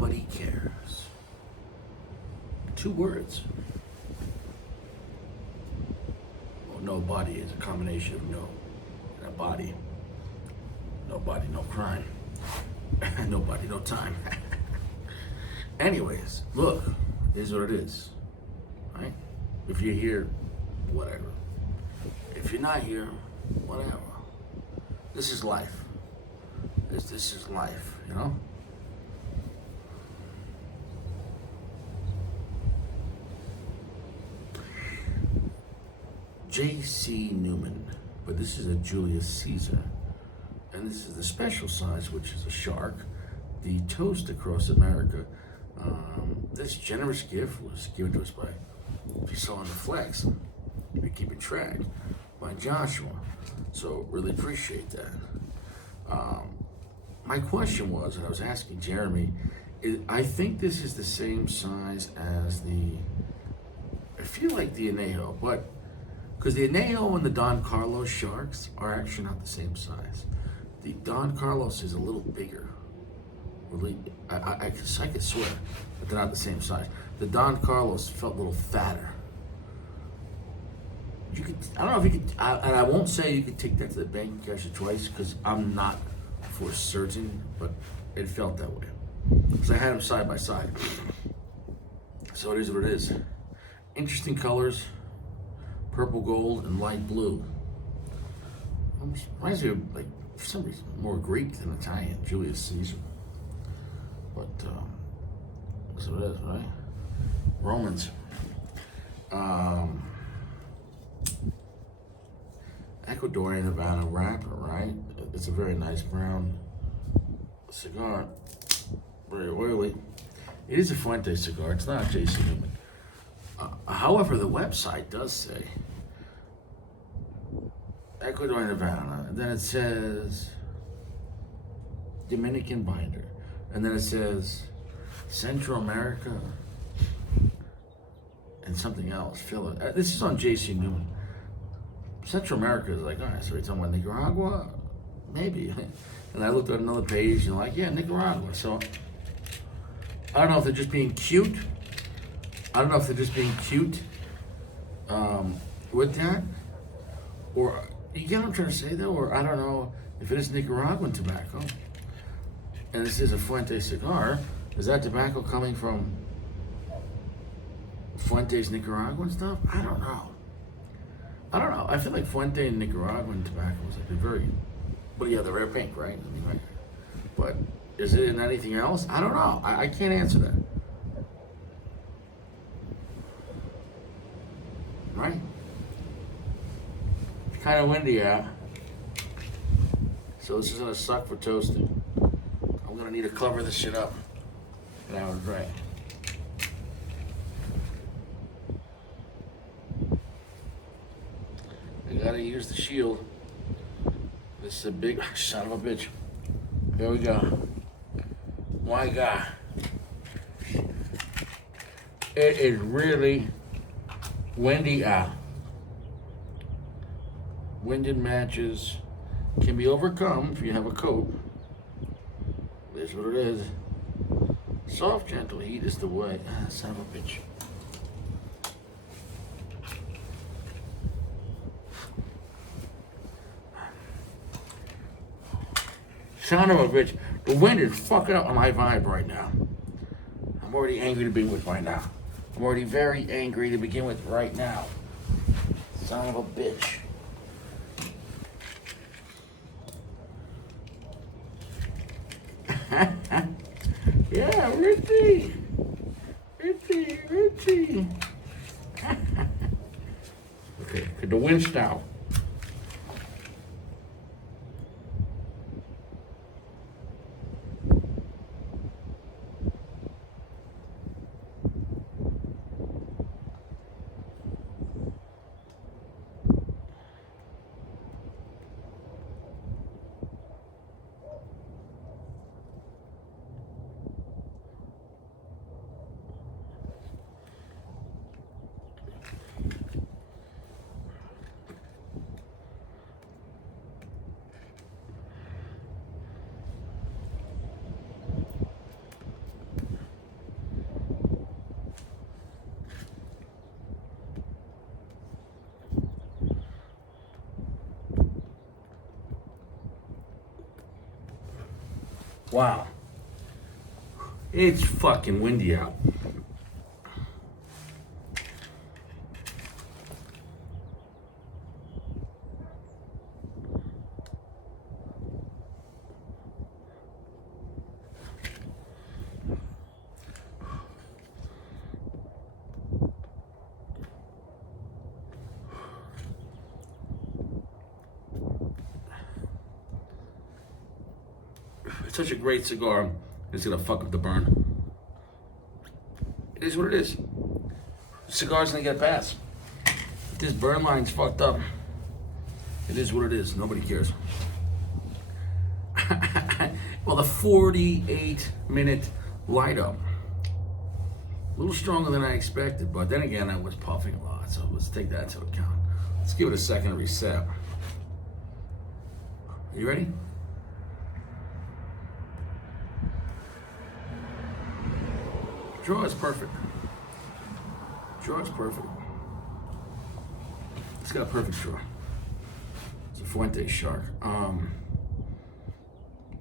nobody cares. 2 words. Well, nobody is a combination of no and a body. Nobody, no crime. Nobody, no time. Anyways, look, it is what it is, right? If you're here, whatever. If you're not here, whatever. This is life. This is life, you know? J.C. Newman, but this is a Julius Caesar. And this is the special size, which is a shark, the toast across America. This generous gift was given to us by, if you saw on the flex, we keep it track, by Joshua. So really appreciate that. My question was, and I was asking Jeremy, I think this is the same size as I feel like the Anejo, but because the Anejo and the Don Carlos sharks are actually not the same size. The Don Carlos is a little bigger. Really, I could swear that they're not the same size. The Don Carlos felt a little fatter. I don't know if you could, and I won't say you could take that to the bank and cash it twice because I'm not for certain, but it felt that way. Because I had them side by side. So it is what it is. Interesting colors, purple, gold, and light blue. Reminds me of, like, for some reason, more Greek than Italian, Julius Caesar. But, that's what it is, right? Romans. Ecuadorian Havana wrapper, right? It's a very nice brown cigar. Very oily. It is a Fuente cigar. It's not J.C. Newman. However, the website does say Ecuadorian Havana, and then it says Dominican binder, and then it says Central America and something else. Filler. This is on J.C. Newman. Central America is like, all right, so you're talking about Nicaragua? Maybe. And I looked at another page and like, yeah, Nicaragua. So I don't know if they're just being cute. With that. Or, you get what I'm trying to say though? Or I don't know if it is Nicaraguan tobacco. And this is a Fuente cigar. Is that tobacco coming from Fuente's Nicaraguan stuff? I don't know. I feel like Fuente and Nicaraguan tobacco was like a very, but yeah, the rare pink, right? I mean, right. But is it in anything else? I don't know. I can't answer that. Right? It's kind of windy out. So this is gonna suck for toasting. I'm gonna need to cover this shit up. That was right. I gotta use the shield. This is a big son of a bitch. Here we go. My God. It is really windy out. Wind and matches can be overcome if you have a coat. That's what it is. Soft, gentle heat is the way. Son of a bitch. Son of a bitch. The wind is fucking up my vibe right now. I'm already angry to begin with right now. I'm already very angry to begin with right now. Son of a bitch. Yeah, Richie. Okay, the wind style. Wow. It's fucking windy out. It's such a great cigar. It's gonna fuck up the burn. It is what it is. Cigar's gonna get a pass. If this burn line's fucked up, it is what it is. Nobody cares. Well, the 48-minute light up. A little stronger than I expected, but then again, I was puffing a lot, so let's take that into account. Let's give it a second to reset. Are you ready? Draw is perfect. Draw is perfect. It's got a perfect draw. It's a Fuente shark.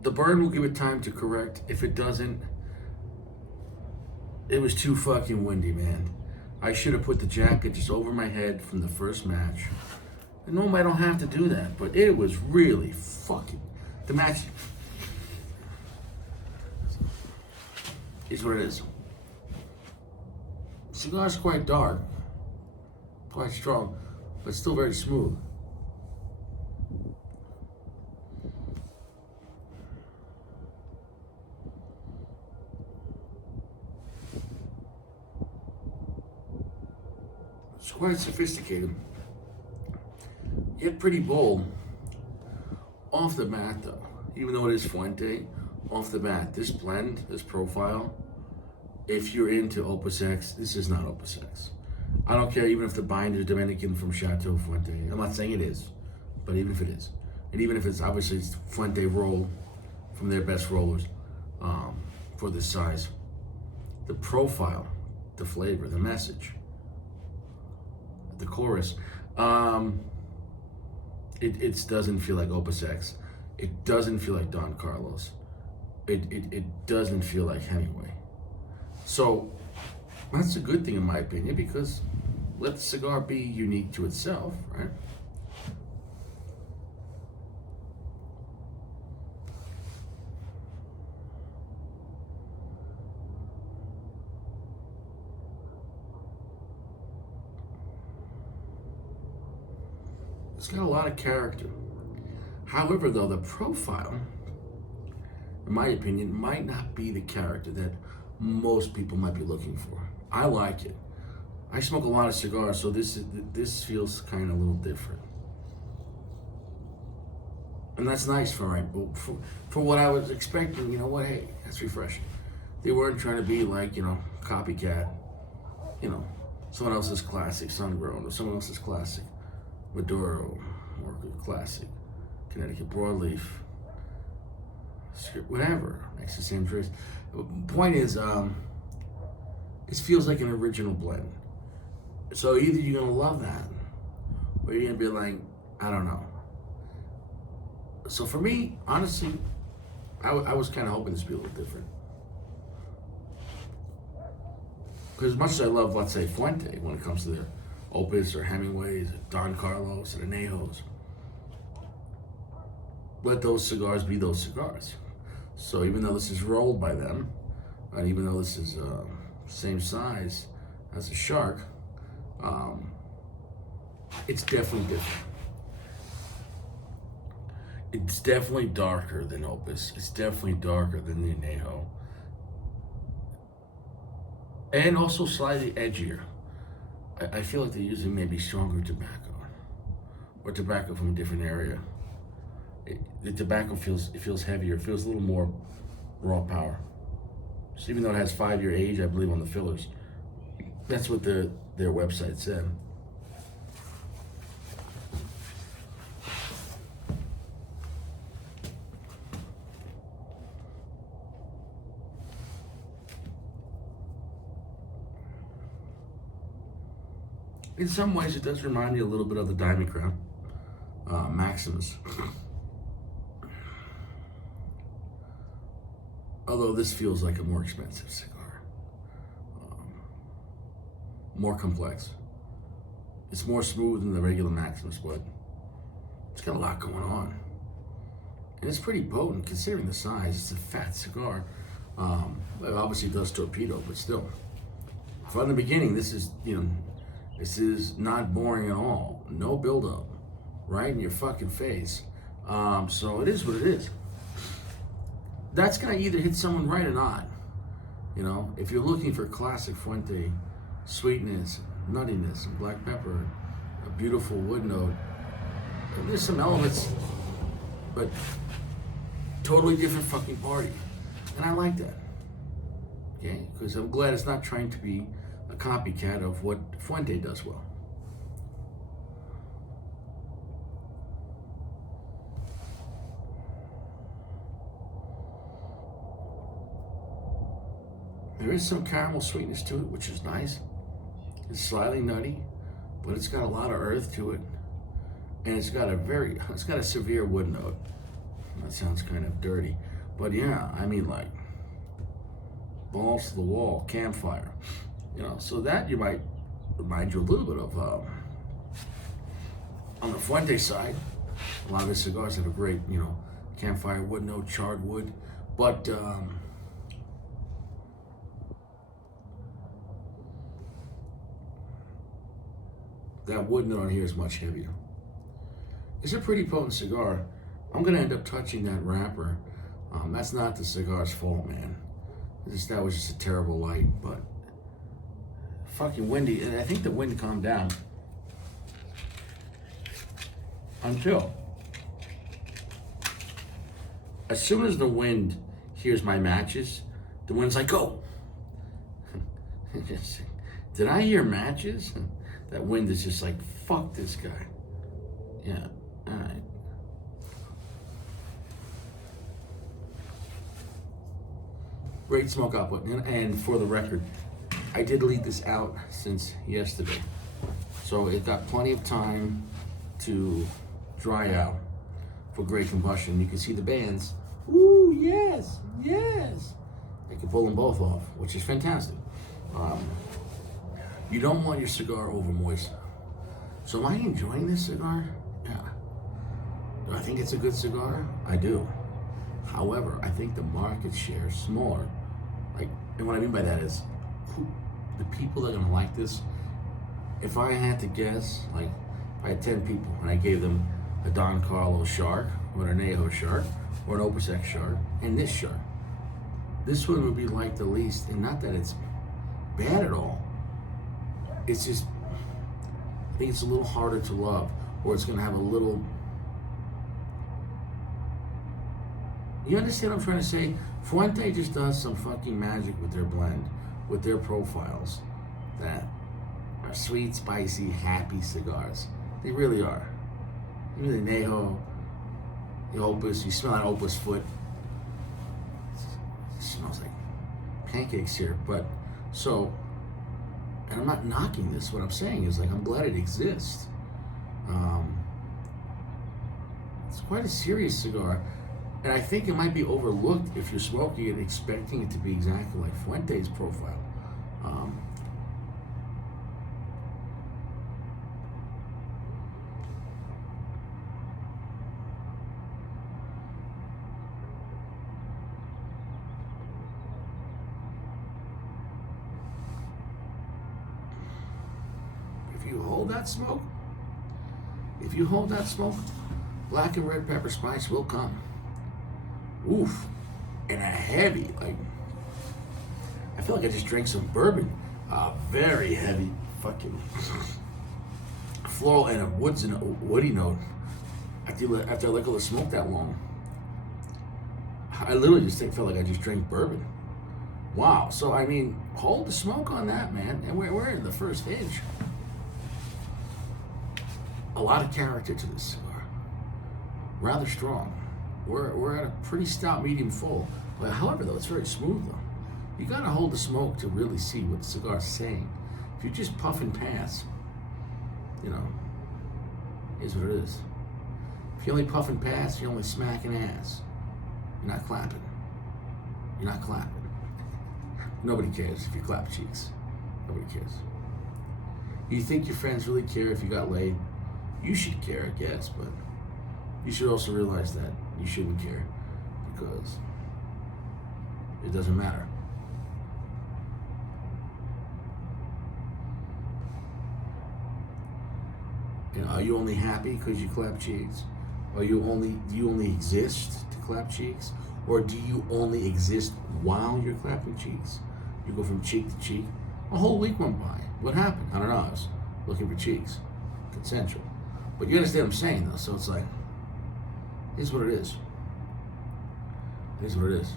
The burn will give it time to correct. If it doesn't, it was too fucking windy, man. I should have put the jacket just over my head from the first match. And normally I don't have to do that, but it was really fucking... The match is what it is. Cigar's quite dark, quite strong, but still very smooth. It's quite sophisticated, yet pretty bold. Off the bat though, even though it is Fuente, off the bat, this blend, this profile, if you're into Opus X, this is not Opus X. I don't care even if the binder is Dominican from Chateau Fuente. I'm not saying it is, but even if it is, and even if it's obviously it's Fuente roll from their best rollers for this size, the profile, the flavor, the message, the chorus, it doesn't feel like Opus X. It doesn't feel like Don Carlos. It doesn't feel like Hemingway. So that's a good thing in my opinion, because let the cigar be unique to itself, right? It's got a lot of character. However, though, the profile, in my opinion, might not be the character that most people might be looking for. I like it. I smoke a lot of cigars, so this feels kind of a little different. And that's nice for what I was expecting. You know what? Hey, that's refreshing. They weren't trying to be like, copycat, someone else's classic Sun-Grown or someone else's classic Maduro or classic Connecticut Broadleaf, whatever, makes the same choice. Point is, it feels like an original blend. So either you're gonna love that, or you're gonna be like, I don't know. So for me, honestly, I was kind of hoping this would be a little different. Because as much as I love, let's say, Fuente, when it comes to their Opus or Hemingways, or Don Carlos, or Anejos, let those cigars be those cigars. So even though this is rolled by them, and even though this is same size as a Shark, it's definitely different. It's definitely darker than Opus. It's definitely darker than the Anejo. And also slightly edgier. I feel like they're using maybe stronger tobacco, or tobacco from a different area. The tobacco feels heavier. It feels a little more raw power. So even though it has 5-year age, I believe, on the fillers, that's what their website said. In some ways, it does remind me a little bit of the Diamond Crown Maximus. Although this feels like a more expensive cigar, more complex. It's more smooth than the regular Maximus, but it's got a lot going on. And it's pretty potent considering the size. It's a fat cigar. It obviously does torpedo, but still. From the beginning, this is not boring at all. No buildup, right in your fucking face. So it is what it is. That's gonna either hit someone right or not. If you're looking for classic Fuente sweetness, nuttiness, and black pepper, a beautiful wood note, there's some elements, but totally different fucking party. And I like that. Okay? Because I'm glad it's not trying to be a copycat of what Fuente does well. There is some caramel sweetness to it, which is nice. It's slightly nutty, but it's got a lot of earth to it. And it's got a severe wood note. That sounds kind of dirty. But yeah, I mean, like, balls to the wall, campfire. So that you might remind you a little bit of, on the Fuente side, a lot of the cigars have a great, campfire wood note, charred wood. But, that wood note on here is much heavier. It's a pretty potent cigar. I'm gonna end up touching that wrapper. That's not the cigar's fault, man. That was just a terrible light, but fucking windy, and I think the wind calmed down until as soon as the wind hears my matches, the wind's like, go. Did I hear matches? That wind is just like, fuck this guy. Yeah, all right. Great smoke output. And for the record, I did leave this out since yesterday. So it got plenty of time to dry out for great combustion. You can see the bands. Ooh, yes, yes. I can pull them both off, which is fantastic. You don't want your cigar over moist. So am I enjoying this cigar? Yeah. Do I think it's a good cigar? I do. However, I think the market share is smaller. And what I mean by that is, the people that are gonna like this, if I had to guess, if I had 10 people and I gave them a Don Carlos Shark, or an Añejo Shark, or an Opus X Shark, and this Shark, this one would be liked the least. And not that it's bad at all. It's just, I think it's a little harder to love, or it's gonna have a little, you understand what I'm trying to say? Fuente just does some fucking magic with their blend, with their profiles, that are sweet, spicy, happy cigars. They really are. Even the Añejo, the Opus, you smell that Opus foot. It smells like pancakes here, but so, and I'm not knocking this, what I'm saying is I'm glad it exists. It's quite a serious cigar. And I think it might be overlooked if you're smoking it expecting it to be exactly like Fuente's profile. If you hold that smoke, black and red pepper spice will come. Oof, and a heavy, I feel like I just drank some bourbon. Very heavy, fucking floral and a woody note. After I let go of the smoke that long, I literally just felt like I just drank bourbon. Wow, so I mean, hold the smoke on that, man. And we're in the first inch. A lot of character to this cigar. Rather strong. We're at a pretty stout medium full. But however, though, it's very smooth, though. You gotta hold the smoke to really see what the cigar's saying. If you just puff and pass, is what it is. If you only puff and pass, you're only smacking ass. You're not clapping. You're not clapping. Nobody cares if you clap cheeks. Nobody cares. You think your friends really care if you got laid? You should care, I guess, but you should also realize that you shouldn't care because it doesn't matter. You know, are you only happy because you clap cheeks? Do you only exist to clap cheeks? Or do you only exist while you're clapping cheeks? You go from cheek to cheek. A whole week went by. What happened? I don't know. I was looking for cheeks. Consensual. But you understand what I'm saying, though. So it's like, here's what it is. Here's what it is.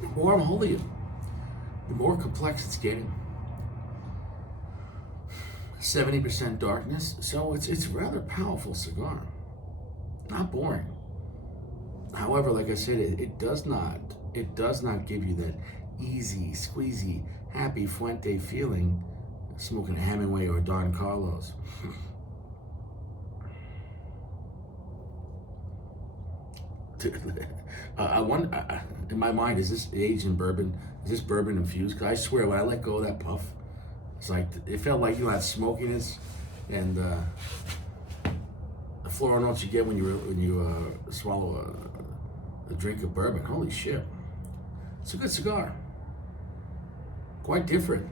The more I'm holding it, the more complex it's getting. 70% darkness, so it's a rather powerful cigar. Not boring. However, like I said, it does not give you that easy, squeezy, happy Fuente feeling smoking a Hemingway or Don Carlos. I wonder, in my mind, is this aged in bourbon? Is this bourbon infused? Because I swear, when I let go of that puff, it's like, it felt like, you know, that smokiness and the floral notes you get when you swallow a drink of bourbon. Holy shit. It's a good cigar. Quite different.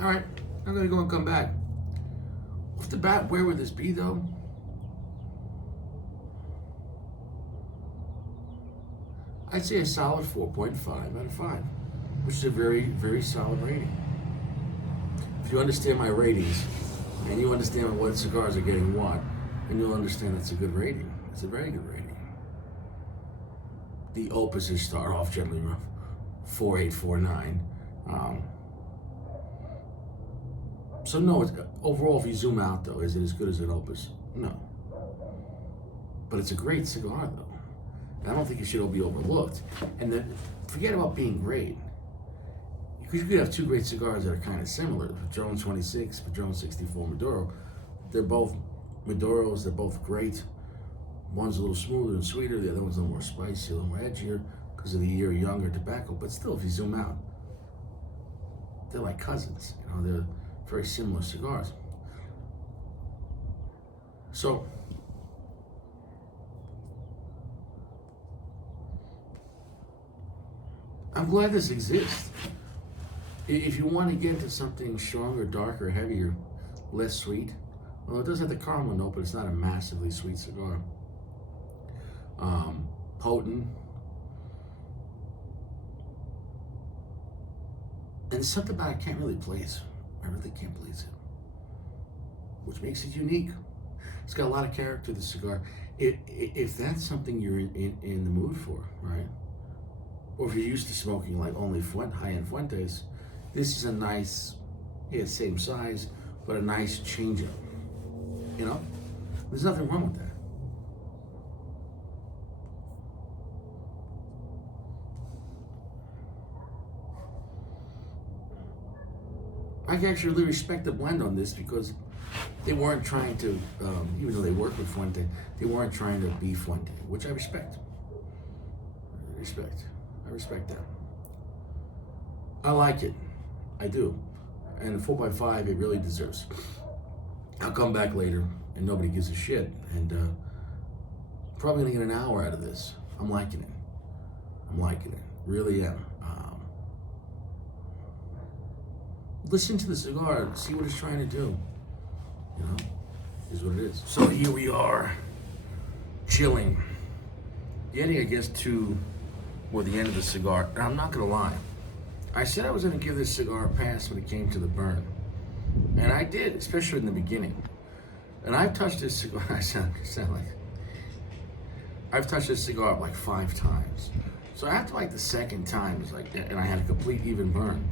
All right, I'm gonna go and come back. Off the bat, where would this be though? I'd say a solid 4.5 out of 5, which is a very, very solid rating. If you understand my ratings, and you understand what cigars are getting what, then you'll understand it's a good rating. It's a very good rating. The opuses start off generally rough, 4.8, 4.9. So no, overall, if you zoom out though, is it as good as an opus? No. But it's a great cigar though. And I don't think it should be overlooked. And then forget about being great. Because you could have two great cigars that are kind of similar. Padron 26, Padron 64 Maduro. They're both Maduros, they're both great. One's a little smoother and sweeter, the other one's a little more spicy, a little more edgier because of the year younger tobacco. But still, if you zoom out, they're like cousins. You know, they're very similar cigars. So, I'm glad this exists. If you want to get into something stronger, darker, heavier, less sweet, well, it does have the caramel note, but it's not a massively sweet cigar. Potent. And something about it I can't really place. I really can't place it. Which makes it unique. It's got a lot of character, the cigar. If that's something you're in the mood for, right? Or if you're used to smoking like only high-end Fuentes, this is a nice, yeah, same size, but a nice change-up. You know? There's nothing wrong with that. I can actually really respect the blend on this because they weren't trying to, even though they work with Fuente, they weren't trying to be Fuente, which I respect. I respect that. I like it. I do. And a 4x5, it really deserves. I'll come back later and nobody gives a shit. And probably gonna get an hour out of this. I'm liking it. Really am. Listen to the cigar, see what it's trying to do. You know, is what it is. So here we are, chilling, getting, I guess, to the end of the cigar. And I'm not gonna lie, I said I was gonna give this cigar a pass when it came to the burn. And I did, especially in the beginning. And I've touched this cigar. I sound like I've touched this cigar like 5 times. So after like the second time, it's like, and I had a complete even burn.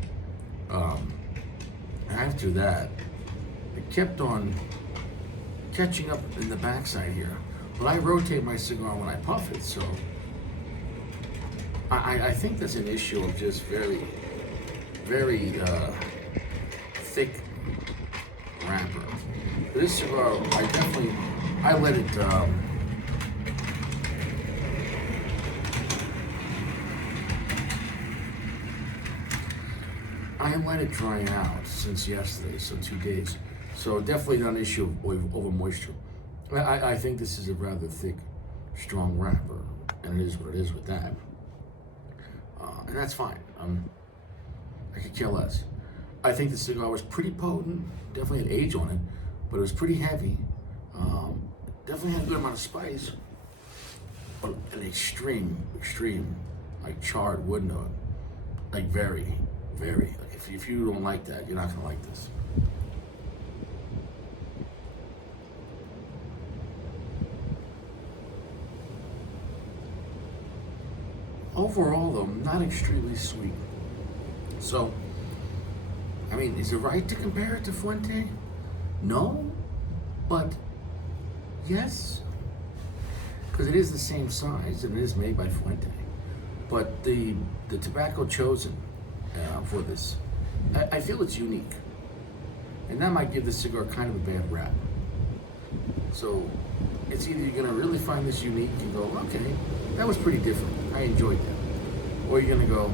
After that, it kept on catching up in the backside here. But I rotate my cigar when I puff it, so I think that's an issue of just very, very thick wrapper. For this cigar, I let it, I let it dry out since yesterday, so 2 days. So definitely not an issue of over moisture. I think this is a rather thick, strong wrapper, and it is what it is with that. And that's fine. I could care less. I think the cigar was pretty potent, definitely had age on it, but it was pretty heavy. Definitely had a good amount of spice, but an extreme, like charred wood note. Like very, very. Like if you don't like that, you're not gonna like this. Overall, though, not extremely sweet. So, I mean, is it right to compare it to Fuente? No, but yes, because it is the same size and it is made by Fuente. But the tobacco chosen for this, I feel it's unique, and that might give this cigar kind of a bad rap. So, it's either you're gonna really find this unique and go, okay, that was pretty different, I enjoyed that. Or you're gonna go,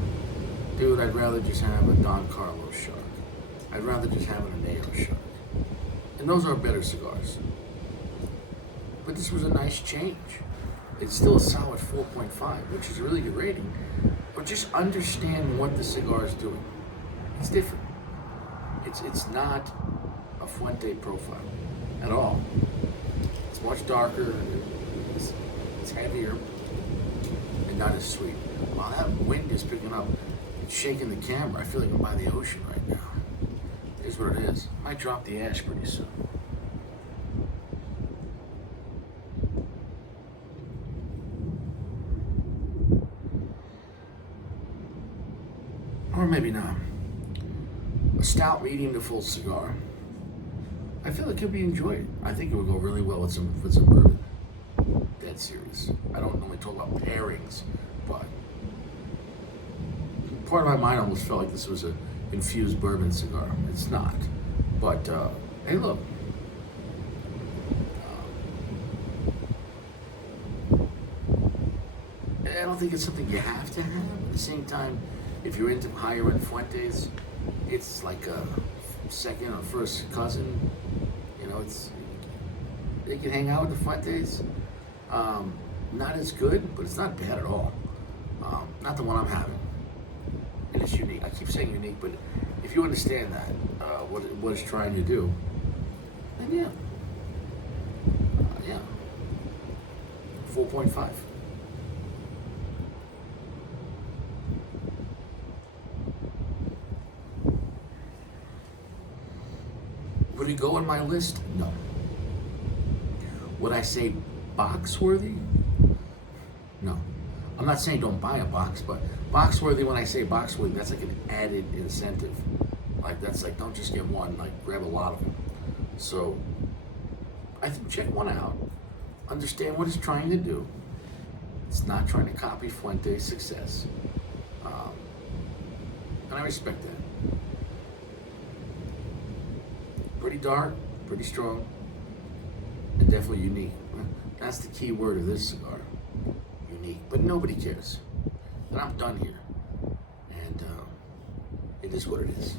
dude, I'd rather just have a Don Carlos Shark. I'd rather just have an Añejo Shark. And those are better cigars. But this was a nice change. It's still a solid 4.5, which is a really good rating. But just understand what the cigar is doing. It's different. It's not a Fuente profile at all. It's much darker, it's heavier, and not as sweet. Wow, that wind is picking up. It's shaking the camera. I feel like I'm by the ocean right now. Here's what it is. Might drop the ash pretty soon. Or maybe not. A stout, medium to full cigar. I feel it could be enjoyed. I think it would go really well with some bourbon. Dead serious. I don't normally talk about pairings, but part of my mind almost felt like this was a infused bourbon cigar. It's not. But hey, look. I don't think it's something you have to have. At the same time, if you're into higher end Fuentes, it's like a second or first cousin. You know, they can hang out with the Fuentes. Not as good, but it's not bad at all. Not the one I'm having. And it's unique. I keep saying unique, but if you understand that, what it's trying to do, then yeah. Yeah. 4.5. Would it go on my list? No. Would I say box worthy? No. I'm not saying don't buy a box, but box worthy, when I say box worthy, that's like an added incentive. Like that's like, don't just get one, like grab a lot of them. So I think check one out, understand what it's trying to do. It's not trying to copy Fuente's success. And I respect that. Pretty dark, pretty strong, and definitely unique. That's the key word of this cigar. Unique, but nobody cares. And I'm done here. And it is what it is.